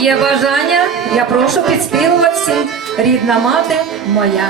Є бажання, я прошу підспівувати всім, рідна мати моя.